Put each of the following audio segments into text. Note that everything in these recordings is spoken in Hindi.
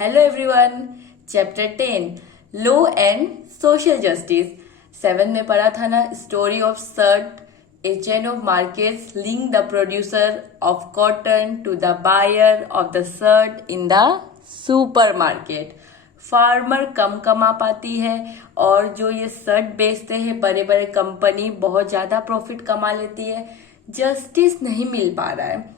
Hello everyone. Chapter 10 Law and Social Justice. 7 में पढ़ा था ना Story of Shirt. A chain of markets link the producer of cotton to the buyer of the shirt in the supermarket. Farmer कम कमा पाती है और जो ये शर्ट बेचते हैं बड़े बड़े कंपनी बहुत ज्यादा प्रॉफिट कमा लेती है. जस्टिस नहीं मिल पा रहा है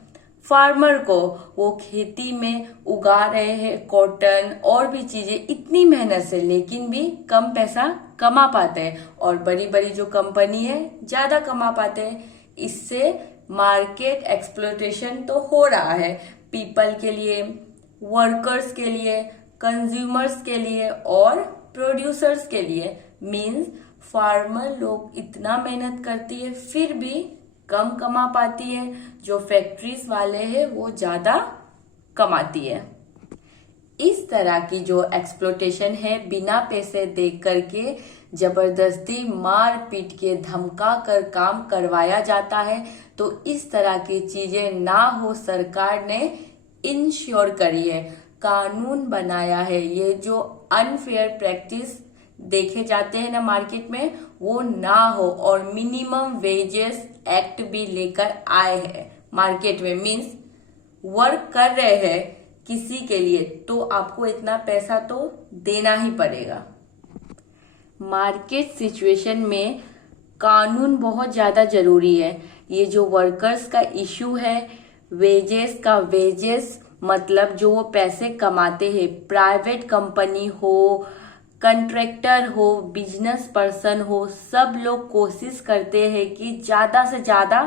फार्मर को. वो खेती में उगा रहे हैं कॉटन और भी चीजें इतनी मेहनत से, लेकिन भी कम पैसा कमा पाते हैं और बड़ी बड़ी जो कंपनी है ज्यादा कमा पाते हैं. इससे मार्केट एक्सप्लॉयटेशन तो हो रहा है पीपल के लिए, वर्कर्स के लिए, कंज्यूमर्स के लिए और प्रोड्यूसर्स के लिए. मीन्स फार्मर लोग इतना मेहनत करती है फिर भी कम कमा पाती है. जो फैक्ट्रीज वाले हैं वो ज्यादा कमाती है. इस तरह की जो एक्सप्लोटेशन है बिना पैसे दे करके जबरदस्ती मार पीट के धमका कर काम करवाया जाता है. तो इस तरह की चीजें ना हो सरकार ने इंश्योर करी है, कानून बनाया है. ये जो अनफेयर प्रैक्टिस देखे जाते हैं ना मार्केट में वो ना हो और मिनिमम वेजेस एक्ट भी लेकर आए हैं मार्केट में. मीन्स वर्क कर रहे हैं किसी के लिए तो आपको इतना पैसा तो देना ही पड़ेगा. मार्केट सिचुएशन में कानून बहुत ज्यादा जरूरी है. ये जो वर्कर्स का इश्यू है वेजेस का, वेजेस मतलब जो वो पैसे कमाते हैं, प्राइवेट कंपनी हो, कंट्रैक्टर हो, बिजनेस पर्सन हो, सब लोग कोशिश करते हैं कि ज्यादा से ज्यादा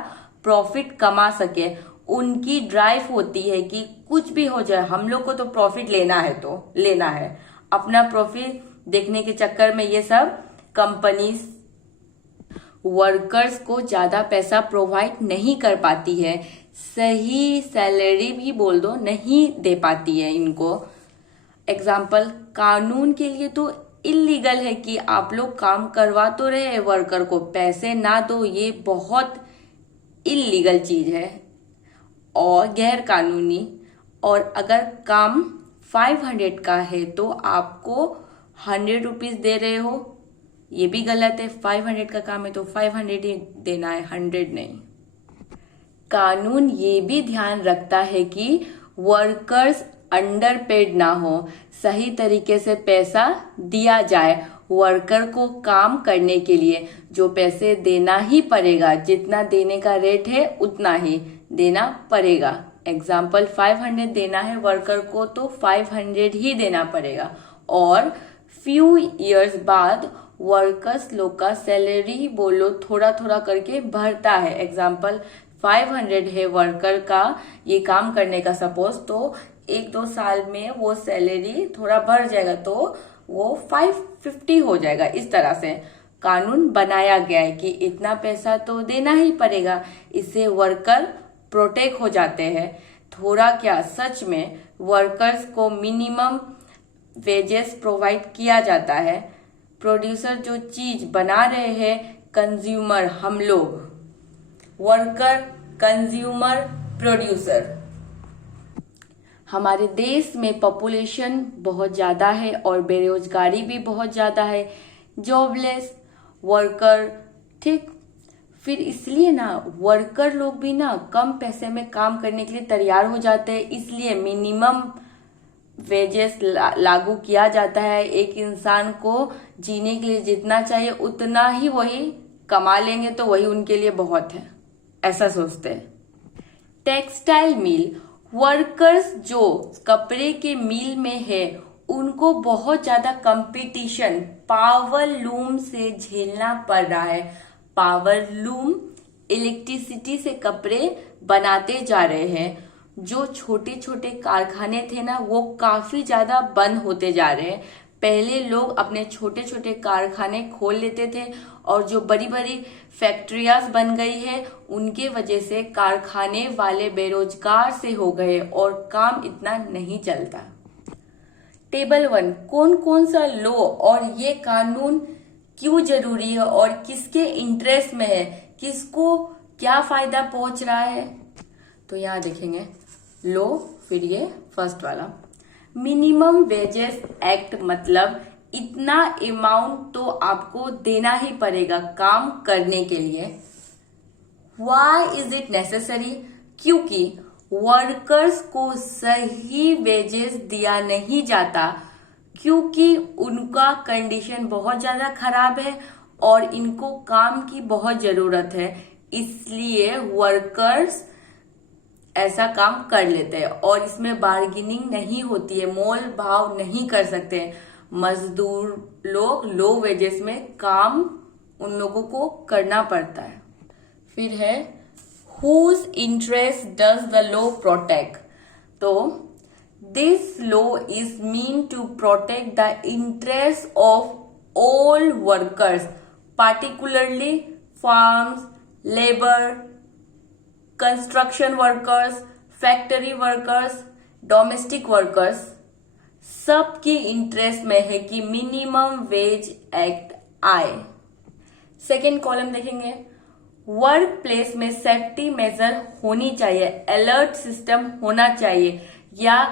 प्रॉफिट कमा सके. उनकी ड्राइव होती है कि कुछ भी हो जाए हम लोग को तो प्रॉफिट लेना है, तो लेना है. अपना प्रॉफिट देखने के चक्कर में ये सब कंपनीज वर्कर्स को ज्यादा पैसा प्रोवाइड नहीं कर पाती है, सही सैलरी भी बोल दो नहीं दे पाती है इनको. एग्जाम्पल, कानून के लिए तो इलीगल है कि आप लोग काम करवा तो रहे वर्कर को, पैसे ना दो, ये बहुत इलीगल चीज है और गैर कानूनी. और अगर काम 500 का है तो आपको 100 रुपीज दे रहे हो, ये भी गलत है. 500 का काम है तो 500 ही देना है, 100 नहीं. कानून ये भी ध्यान रखता है कि वर्कर्स अंडर पेड ना हो, सही तरीके से पैसा दिया जाए. वर्कर को काम करने के लिए जो पैसे देना ही पड़ेगा, जितना देने का रेट है उतना ही देना पड़ेगा. एग्जाम्पल 500 देना है वर्कर को तो 500 ही देना पड़ेगा. और फ्यू इयर्स बाद वर्कर्स लोग का सैलरी बोलो थोड़ा थोड़ा करके बढ़ता है. एग्जाम्पल 500 है वर्कर का ये काम करने का सपोज, तो 1-2 साल में वो सैलरी थोड़ा बढ़ जाएगा तो वो 550 हो जाएगा. इस तरह से कानून बनाया गया है कि इतना पैसा तो देना ही पड़ेगा. इससे वर्कर प्रोटेक्ट हो जाते हैं. थोड़ा क्या सच में वर्कर्स को मिनिमम वेजेस प्रोवाइड किया जाता है. प्रोड्यूसर जो चीज बना रहे हैं, कंज्यूमर हम लोग, वर्कर, कंज्यूमर, प्रोड्यूसर. हमारे देश में पॉपुलेशन बहुत ज्यादा है और बेरोजगारी भी बहुत ज्यादा है, जॉबलेस वर्कर. ठीक, फिर इसलिए ना वर्कर लोग भी ना कम पैसे में काम करने के लिए तैयार हो जाते हैं. इसलिए मिनिमम वेजेस लागू किया जाता है. एक इंसान को जीने के लिए जितना चाहिए उतना ही वही कमा लेंगे तो वही उनके लिए बहुत है, ऐसा सोचते हैं. टेक्सटाइल मिल, वर्कर्स जो कपड़े के मिल में है उनको बहुत ज्यादा कंपटीशन पावर लूम से झेलना पड़ रहा है. पावर लूम इलेक्ट्रिसिटी से कपड़े बनाते जा रहे हैं. जो छोटे छोटे कारखाने थे ना वो काफी ज्यादा बंद होते जा रहे हैं. पहले लोग अपने छोटे छोटे कारखाने खोल लेते थे और जो बड़ी बड़ी फैक्ट्रियां बन गई है उनके वजह से कारखाने वाले बेरोजगार से हो गए और काम इतना नहीं चलता. टेबल 1, कौन कौन सा लॉ और ये कानून क्यों जरूरी है और किसके इंटरेस्ट में है, किसको क्या फायदा पहुंच रहा है. तो यहाँ देखेंगे लॉ, फिर ये फर्स्ट वाला मिनिमम वेजेस एक्ट मतलब इतना अमाउंट तो आपको देना ही पड़ेगा काम करने के लिए। Why is it necessary? क्योंकि वर्कर्स को सही वेजेस दिया नहीं जाता, क्योंकि उनका कंडीशन बहुत ज्यादा खराब है और इनको काम की बहुत जरूरत है, इसलिए वर्कर्स ऐसा काम कर लेते हैं और इसमें बार्गेनिंग नहीं होती है, मोल भाव नहीं कर सकते। मजदूर लोग लो वेजेस में काम उन लोगों को करना पड़ता है। फिर है whose interest does the law protect? तो this law is meant to protect the interests of all workers, particularly farms, labor, construction workers, factory workers, domestic workers, सबकी इंटरेस्ट में है कि मिनिमम वेज एक्ट आए। सेकेंड कॉलम देखेंगे, वर्क प्लेस में सेफ्टी मेजर होनी चाहिए, अलर्ट सिस्टम होना चाहिए, या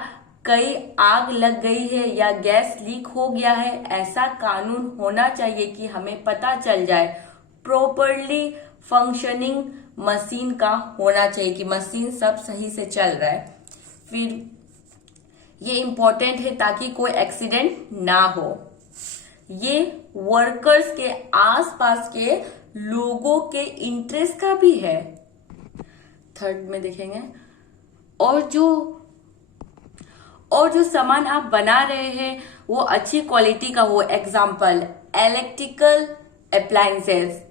कहीं आग लग गई है या गैस लीक हो गया है, ऐसा कानून होना चाहिए कि हमें पता चल जाए। प्रॉपरली फंक्शनिंग मशीन का होना चाहिए कि मशीन सब सही से चल रहा है। फिर ये इंपॉर्टेंट है ताकि कोई एक्सीडेंट ना हो। ये वर्कर्स के आसपास के लोगों के इंटरेस्ट का भी है। थर्ड में देखेंगे, और जो सामान आप बना रहे हैं वो अच्छी क्वालिटी का हो। Example, electrical appliances,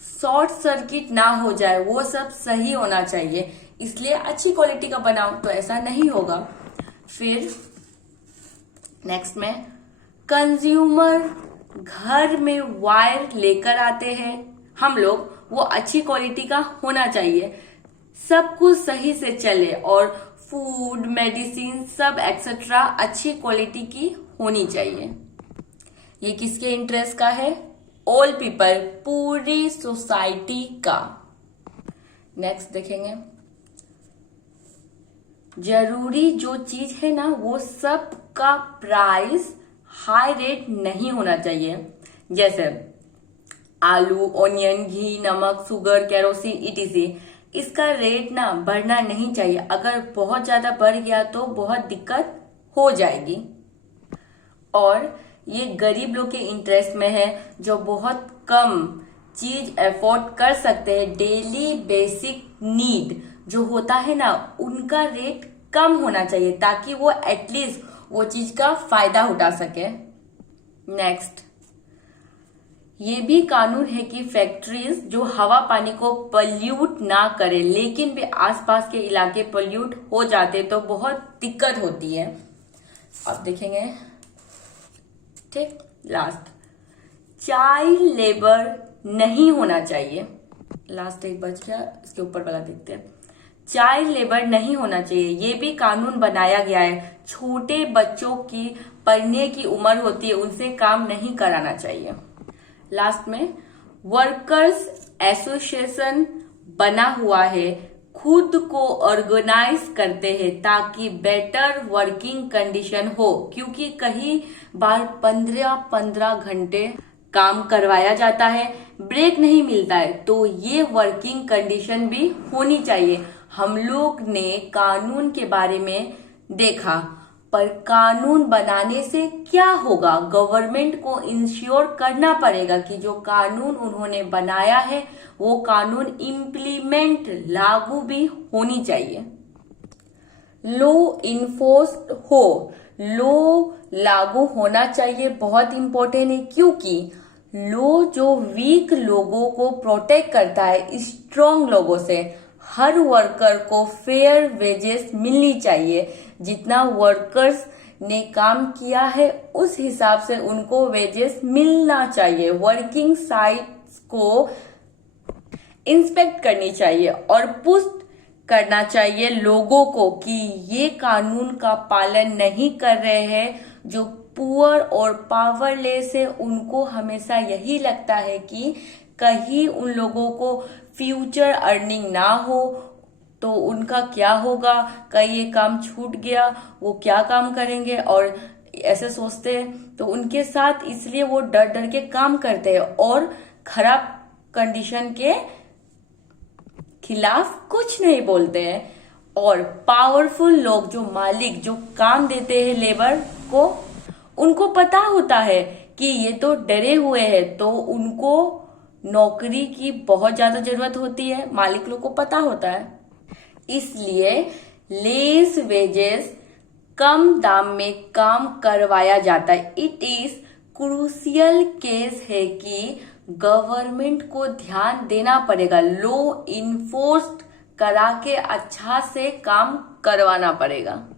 short circuit ना हो जाए, वो सब सही होना चाहिए, इसलिए अच्छी क्वालिटी का बनाओ, तो ऐसा नहीं होगा। फिर नेक्स्ट में, कंज्यूमर घर में वायर लेकर आते हैं हम लोग, वो अच्छी क्वालिटी का होना चाहिए, सब कुछ सही से चले और फूड, मेडिसिन सब एक्सेट्रा अच्छी क्वालिटी की होनी चाहिए। ये किसके इंटरेस्ट का है? ऑल पीपल, पूरी सोसाइटी का। नेक्स्ट देखेंगे, जरूरी जो चीज है ना वो सब का प्राइस हाई रेट नहीं होना चाहिए, जैसे आलू, ऑनियन, घी, नमक, शुगर, केरोसिन etc। इसका रेट ना बढ़ना नहीं चाहिए, अगर बहुत ज्यादा बढ़ गया तो बहुत दिक्कत हो जाएगी। और ये गरीब लोग के इंटरेस्ट में है जो बहुत कम चीज अफोर्ड कर सकते हैं, डेली बेसिक नीड जो होता है ना उनका रेट कम होना चाहिए ताकि वो एटलीस्ट वो चीज का फायदा उठा सके। नेक्स्ट, ये भी कानून है कि फैक्ट्रीज जो हवा पानी को पॉल्यूट ना करे, लेकिन भी आसपास के इलाके पॉल्यूट हो जाते तो बहुत दिक्कत होती है। अब देखेंगे, ठीक, लास्ट, चाइल्ड लेबर नहीं होना चाहिए। लास्ट एक बच गया, इसके ऊपर वाला देखते हैं। चाइल्ड लेबर नहीं होना चाहिए, ये भी कानून बनाया गया है। छोटे बच्चों की पढ़ने की उम्र होती है, उनसे काम नहीं कराना चाहिए। लास्ट में, वर्कर्स एसोसिएशन बना हुआ है, खुद को ऑर्गेनाइज करते हैं ताकि बेटर वर्किंग कंडीशन हो, क्योंकि कई बार 15-15 घंटे काम करवाया जाता है, ब्रेक नहीं मिलता है, तो ये वर्किंग कंडीशन भी होनी चाहिए। हम लोग ने कानून के बारे में देखा, पर कानून बनाने से क्या होगा? गवर्नमेंट को इंश्योर करना पड़ेगा कि जो कानून उन्होंने बनाया है वो कानून इम्प्लीमेंट, लागू भी होनी चाहिए। लॉ इन्फोर्स्ड हो, लॉ लागू होना चाहिए, बहुत इंपॉर्टेंट है, क्योंकि लॉ जो वीक लोगों को प्रोटेक्ट करता है स्ट्रॉन्ग लोगों से। हर वर्कर को फेयर वेजेस मिलनी चाहिए, जितना वर्कर्स ने काम किया है उस हिसाब से उनको वेजेस मिलना चाहिए। वर्किंग साइट्स को इंस्पेक्ट करनी चाहिए और पुष्ट करना चाहिए लोगों को कि ये कानून का पालन नहीं कर रहे हैं। जो पुअर और पावरलेस है उनको हमेशा यही लगता है कि कहीं उन लोगों को फ्यूचर अर्निंग ना हो, तो उनका क्या होगा, कहीं ये काम छूट गया, वो क्या काम करेंगे, और ऐसे सोचते हैं। तो उनके साथ इसलिए वो डर डर के काम करते हैं और खराब कंडीशन के खिलाफ कुछ नहीं बोलते हैं। और पावरफुल लोग, जो मालिक, जो काम देते हैं लेबर को, उनको पता होता है कि ये तो डरे हुए हैं, तो उनको नौकरी की बहुत ज्यादा जरूरत होती है, मालिक लोग को पता होता है। इसलिए लेस वेजेस, कम दाम में काम करवाया जाता है। इट इज क्रूसियल केस है कि गवर्नमेंट को ध्यान देना पड़ेगा, लो इन्फोर्स्ड करा के अच्छा से काम करवाना पड़ेगा।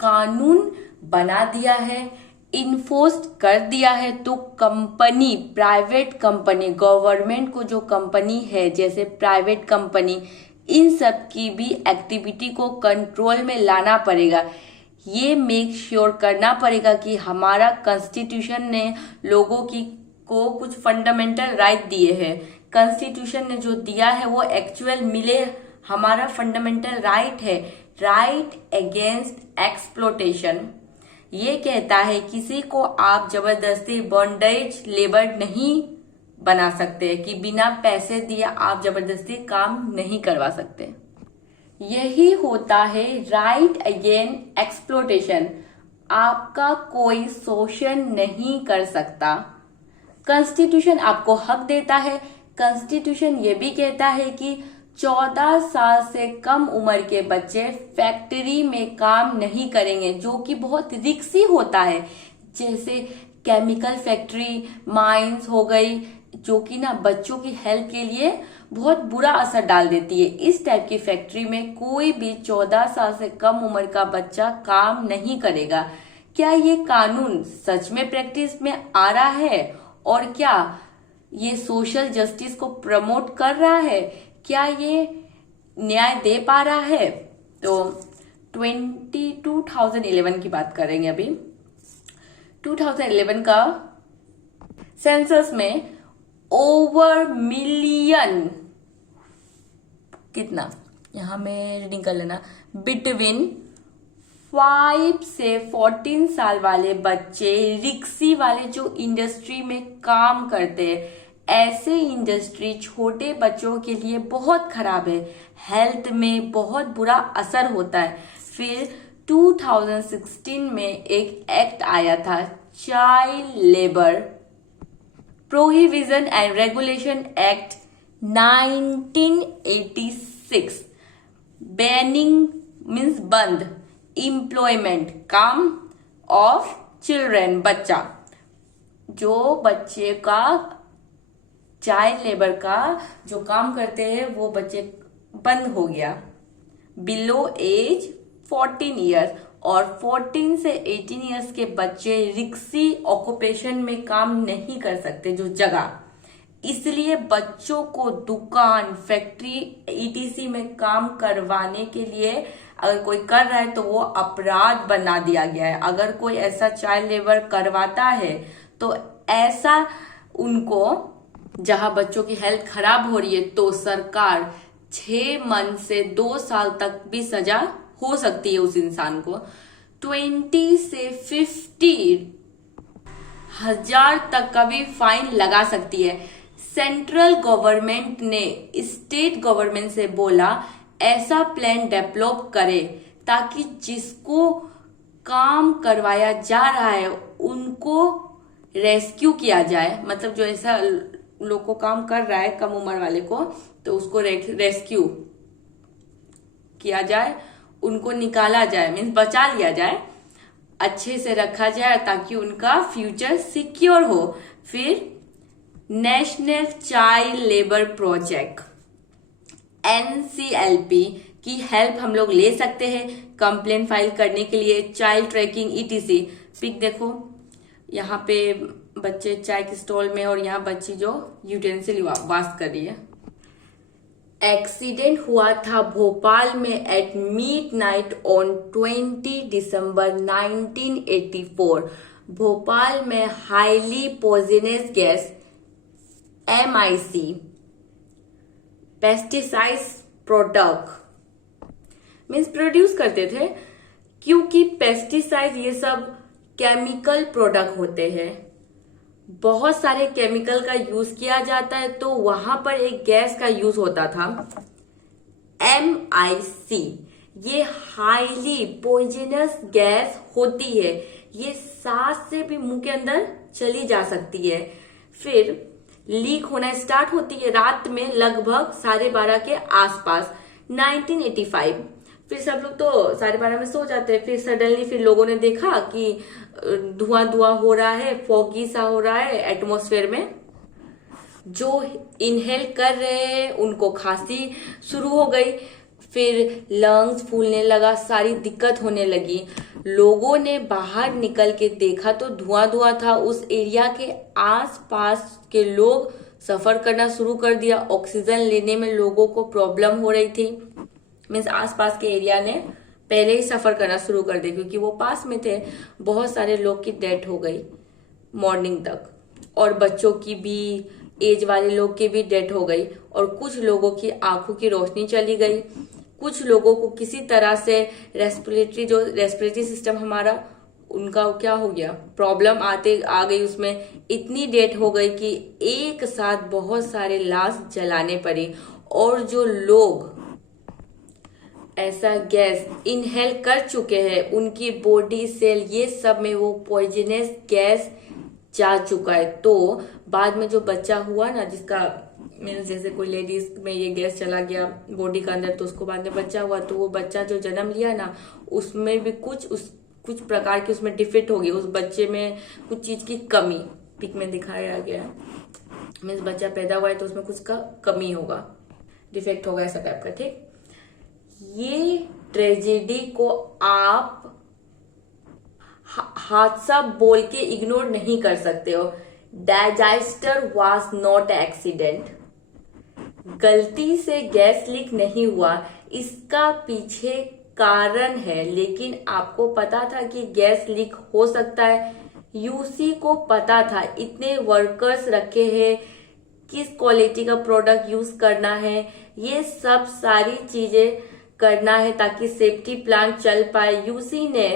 कानून बना दिया है, इन्फोर्स्ड कर दिया है, तो कंपनी, प्राइवेट कंपनी, गवर्नमेंट को जो कंपनी है जैसे प्राइवेट कंपनी, इन सब की भी एक्टिविटी को कंट्रोल में लाना पड़ेगा। ये मेक श्योर करना पड़ेगा कि हमारा कॉन्स्टिट्यूशन ने लोगों की को कुछ फंडामेंटल राइट दिए हैं, कॉन्स्टिट्यूशन ने जो दिया है वो एक्चुअल मिले। हमारा फंडामेंटल राइट है, राइट अगेंस्ट एक्सप्लोटेशन। ये कहता है किसी को आप जबरदस्ती बॉन्डेज लेबर नहीं बना सकते, कि बिना पैसे दिए आप जबरदस्ती काम नहीं करवा सकते। यही होता है राइट अगेंस्ट एक्सप्लोटेशन। आपका कोई शोषण नहीं कर सकता। कॉन्स्टिट्यूशन आपको हक देता है। कॉन्स्टिट्यूशन ये भी कहता है कि 14 साल से कम उम्र के बच्चे फैक्ट्री में काम नहीं करेंगे, जो कि बहुत रिस्की होता है, जैसे केमिकल फैक्ट्री, माइंस हो गई, जो कि ना बच्चों की हेल्थ के लिए बहुत बुरा असर डाल देती है। इस टाइप की फैक्ट्री में कोई भी 14 साल से कम उम्र का बच्चा काम नहीं करेगा। क्या ये कानून सच में प्रैक्टिस में आ रहा है, और क्या ये सोशल जस्टिस को प्रमोट कर रहा है, क्या ये न्याय दे पा रहा है? तो 2011 की बात करेंगे अभी। 2011 का सेंसस में ओवर मिलियन, कितना, यहां में रीडिंग कर लेना, बिटवीन 5 से 14 साल वाले बच्चे, रिक्सी वाले जो इंडस्ट्री में काम करते हैं, ऐसे इंडस्ट्री छोटे बच्चों के लिए बहुत खराब है, हेल्थ में बहुत बुरा असर होता है। फिर 2016 में एक एक्ट आया था, child labour prohibition and regulation act 1986, banning means बंद एम्प्लॉयमेंट, काम ऑफ चिल्ड्रेन, बच्चा, जो बच्चे का चाइल्ड लेबर का जो काम करते हैं वो बच्चे बंद हो गया बिलो एज 14 ईयर्स, और 14 से 18 ईयर्स के बच्चे रिक्सी ऑक्यूपेशन में काम नहीं कर सकते, जो जगह, इसलिए बच्चों को दुकान, फैक्ट्री, ईटीसी में काम करवाने के लिए अगर कोई कर रहा है तो वो अपराध बना दिया गया है। अगर कोई ऐसा चाइल्ड लेबर करवाता है तो ऐसा उनको, जहां बच्चों की हेल्थ खराब हो रही है, तो सरकार 6 मंथ से 2 साल तक भी सजा हो सकती है उस इंसान को। 20 से 50 हजार तक का भी फाइन लगा सकती है। सेंट्रल गवर्नमेंट ने स्टेट गवर्नमेंट से बोला ऐसा प्लान डेवलप करे ताकि जिसको काम करवाया जा रहा है उनको रेस्क्यू किया जाए, मतलब जो ऐसा लोग को काम कर रहा है कम उम्र वाले को, तो उसको रेस्क्यू किया जाए, उनको निकाला जाए, मीन्स बचा लिया जाए, अच्छे से रखा जाए ताकि उनका फ्यूचर सिक्योर हो। फिर national child labour project NCLP की हेल्प हम लोग ले सकते हैं कंप्लेन फाइल करने के लिए, चाइल्ड ट्रैकिंग ETC। पिक देखो, यहाँ पे बच्चे चाय के स्टॉल में और यहाँ बच्ची जो यूटेंसिल वाश कर रही है। एक्सीडेंट हुआ था भोपाल में एट मिडनाइट ऑन 20 दिसंबर 1984। भोपाल में highly poisonous gas MIC pesticides product means produce करते थे, क्योंकि पेस्टिसाइड ये सब केमिकल प्रोडक्ट होते हैं, बहुत सारे केमिकल का यूज किया जाता है। तो वहां पर एक गैस का यूज होता था MIC। ये हाईली पॉइजनस गैस होती है, ये सांस से भी मुंह के अंदर चली जा सकती है। फिर लीक होना स्टार्ट होती है रात में लगभग 12:30 के आसपास 1985। फिर सब लोग तो 12:30 में सो जाते हैं। फिर सडनली फिर लोगों ने देखा कि धुआं धुआं हो रहा है, फॉगी सा हो रहा है एटमॉस्फेयर में। जो इनहेल कर रहे हैं उनको खांसी शुरू हो गई, फिर लंग्स फूलने लगा, सारी दिक्कत होने लगी। लोगों ने बाहर निकल के देखा तो धुआं धुआं था। उस एरिया के आसपास के लोग सफर करना शुरू कर दिया। ऑक्सीजन लेने में लोगों को प्रॉब्लम हो रही थी। मीन्स आसपास के एरिया ने पहले ही सफर करना शुरू कर दिया, क्योंकि वो पास में थे। बहुत सारे लोग की डेथ हो गई मॉर्निंग तक, और बच्चों की भी, एज वाले लोग की भी डेथ हो गई, और कुछ लोगों की आंखों की रोशनी चली गई। कुछ लोगों को किसी तरह से रेस्पिरेटरी सिस्टम हमारा, उनका क्या हो गया, प्रॉब्लम आ गई। उसमें इतनी डेथ हो गई कि एक साथ बहुत सारे लाश जलाने पड़ी। और जो लोग ऐसा गैस इनहेल कर चुके हैं, उनकी बॉडी सेल ये सब में वो पॉइजनस गैस जा चुका है। तो बाद में जो बच्चा हुआ ना, जिसका मीन्स जैसे कोई लेडीज में ये गैस चला गया बॉडी के अंदर, तो उसको बाद में बच्चा हुआ, तो वो बच्चा जो जन्म लिया ना, उसमें भी कुछ प्रकार की उसमें डिफेक्ट होगी। उस बच्चे में कुछ चीज की कमी पिक में दिखाया गया है। मीन्स बच्चा पैदा हुआ है तो उसमें कुछ का कमी होगा, डिफेक्ट होगा, ऐसा टाइप का। ठीक, ये ट्रेजेडी को आप हादसा बोल के इग्नोर नहीं कर सकते हो। Disaster was not accident. गलती से गैस लीक नहीं हुआ, इसका पीछे कारण है। लेकिन आपको पता था कि गैस लीक हो सकता है, यूसी को पता था, इतने वर्कर्स रखे हैं, किस क्वालिटी का प्रोडक्ट यूज करना है, ये सब सारी चीजें करना है ताकि सेफ्टी प्लान चल पाए। यूसी ने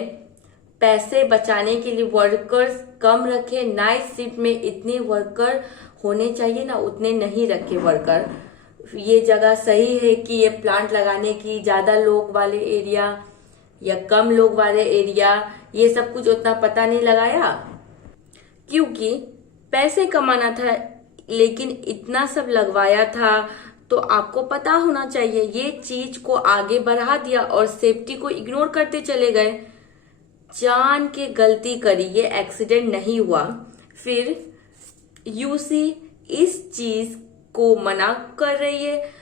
पैसे बचाने के लिए वर्कर्स कम रखे। नाइट शिफ्ट में इतने वर्कर होने चाहिए ना, उतने नहीं रखे वर्कर। ये जगह सही है कि ये प्लांट लगाने की, ज्यादा लोग वाले एरिया या कम लोग वाले एरिया, ये सब कुछ उतना पता नहीं लगाया, क्योंकि पैसे कमाना था। लेकिन इतना सब लगवाया था तो आपको पता होना चाहिए। ये चीज को आगे बढ़ा दिया और सेफ्टी को इग्नोर करते चले गए, जान के गलती करी, ये एक्सीडेंट नहीं हुआ। फिर यूसी इस चीज को मना कर रही है,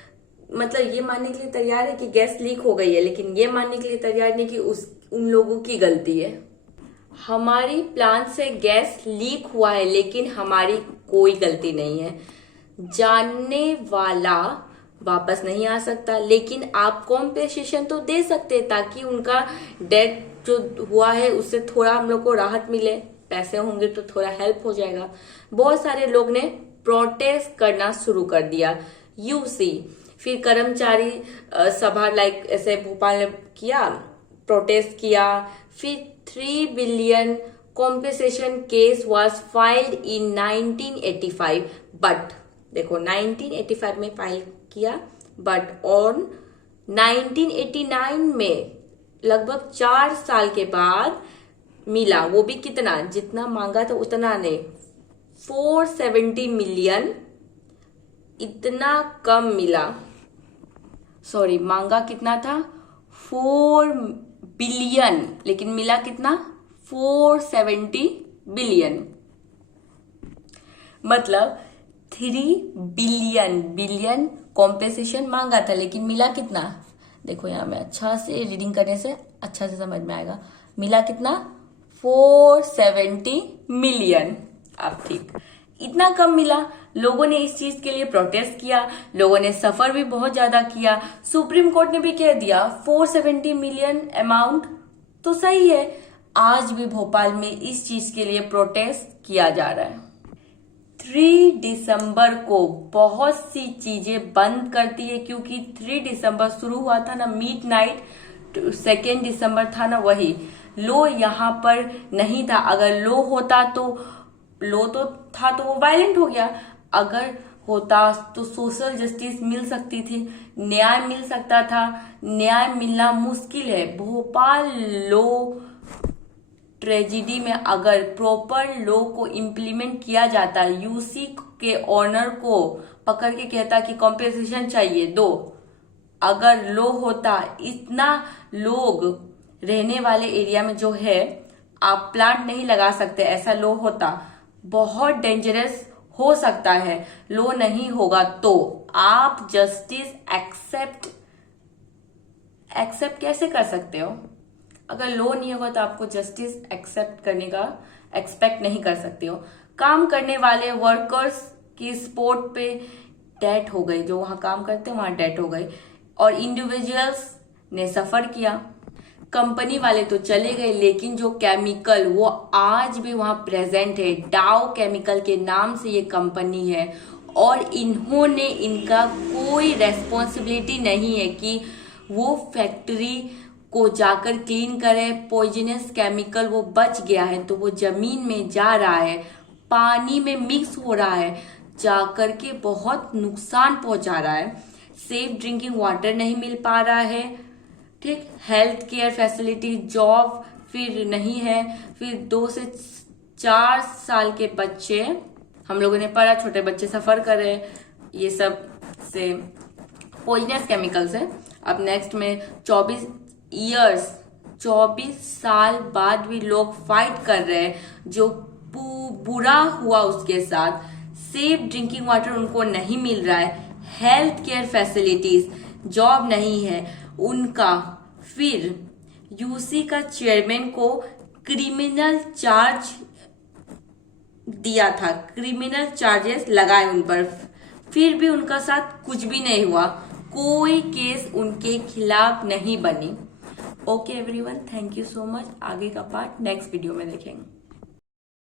मतलब ये मानने के लिए तैयार है कि गैस लीक हो गई है, लेकिन ये मानने के लिए तैयार नहीं कि उन लोगों की गलती है। हमारी प्लांट से गैस लीक हुआ है, लेकिन हमारी कोई गलती नहीं है। जानने वाला वापस नहीं आ सकता, लेकिन आप कॉम्पेंसेशन तो दे सकते हैं ताकि उनका डेथ जो हुआ है उससे थोड़ा हम लोग को राहत मिले। पैसे होंगे तो थोड़ा हेल्प हो जाएगा। बहुत सारे लोग ने प्रोटेस्ट करना शुरू कर दिया। यूसी फिर कर्मचारी सभा लाइक ऐसे भोपाल ने किया, प्रोटेस्ट किया। फिर 3 billion compensation case was filed in 1985, but देखो 1985 में फाइल किया, बट ऑन 1989 में लगभग 4 साल के बाद मिला। वो भी कितना, जितना मांगा था उतना नहीं, 470 मिलियन, इतना कम मिला। सॉरी, मांगा कितना था 4 बिलियन, लेकिन मिला कितना 470 बिलियन। मतलब 3 बिलियन कॉम्पेंसेशन मांगा था, लेकिन मिला कितना, देखो यहाँ में अच्छा से रीडिंग करने से अच्छा से समझ में आएगा। मिला कितना 470 मिलियन। अब ठीक, इतना कम मिला। लोगों ने इस चीज के लिए प्रोटेस्ट किया, लोगों ने सफर भी बहुत ज्यादा किया। सुप्रीम कोर्ट ने भी कह दिया 470 मिलियन अमाउंट तो सही है। आज भी भोपाल में इस चीज के लिए प्रोटेस्ट किया जा रहा है। 3 दिसंबर को बहुत सी चीजें बंद करती है, क्योंकि 3 दिसंबर शुरू हुआ था ना मिडनाइट, 2 दिसंबर था ना, वही लो यहाँ पर नहीं था। अगर लो होता तो लो तो था तो वो वायलेंट हो गया, अगर होता तो सोशल जस्टिस मिल सकती थी, न्याय मिल सकता था। न्याय मिलना मुश्किल है। भोपाल लो ट्रेजिडी में अगर प्रॉपर लॉ को इम्प्लीमेंट किया जाता, यूसी के ऑनर को पकड़ के कहता कि कॉम्पेंसेशन चाहिए दो, अगर लॉ होता, इतना लोग रहने वाले एरिया में जो है आप प्लांट नहीं लगा सकते, ऐसा लॉ होता, बहुत डेंजरस हो सकता है। लॉ नहीं होगा तो आप जस्टिस एक्सेप्ट कैसे कर सकते हो? अगर लॉ नहीं होगा तो आपको जस्टिस एक्सेप्ट करने का एक्सपेक्ट नहीं कर सकते हो। काम करने वाले वर्कर्स की स्पॉट पे डेथ हो गई, जो वहां काम करते हैं वहां डेथ हो गई, और इंडिविजुअल्स ने सफर किया। कंपनी वाले तो चले गए, लेकिन जो केमिकल वो आज भी वहां प्रेजेंट है। डाउ केमिकल के नाम से ये कंपनी है, और इन्होंने, इनका कोई रेस्पॉन्सिबिलिटी नहीं है कि वो फैक्ट्री को जाकर क्लीन करे। पॉइजनस केमिकल वो बच गया है तो वो जमीन में जा रहा है, पानी में मिक्स हो रहा है, जाकर के बहुत नुकसान पहुंचा रहा है। सेफ ड्रिंकिंग वाटर नहीं मिल पा रहा है, ठीक, हेल्थ केयर फैसिलिटी, जॉब फिर नहीं है, फिर 2 से 4 साल के बच्चे, हम लोगों ने पढ़ा, छोटे बच्चे सफर कर रहे हैं ये सब से, पॉइजनस केमिकल से। अब नेक्स्ट में 24 साल बाद भी लोग फाइट कर रहे हैं, जो बुरा हुआ उसके साथ। सेफ ड्रिंकिंग वाटर उनको नहीं मिल रहा है, हेल्थ केयर फैसिलिटीज, जॉब नहीं है उनका। फिर यूसी का चेयरमैन को क्रिमिनल चार्ज दिया था, क्रिमिनल चार्जेस लगाए उन पर, फिर भी उनका साथ कुछ भी नहीं हुआ, कोई केस उनके खिलाफ नहीं बनी। Okay everyone, thank you so much. आगे का पार्ट नेक्स्ट वीडियो में देखेंगे।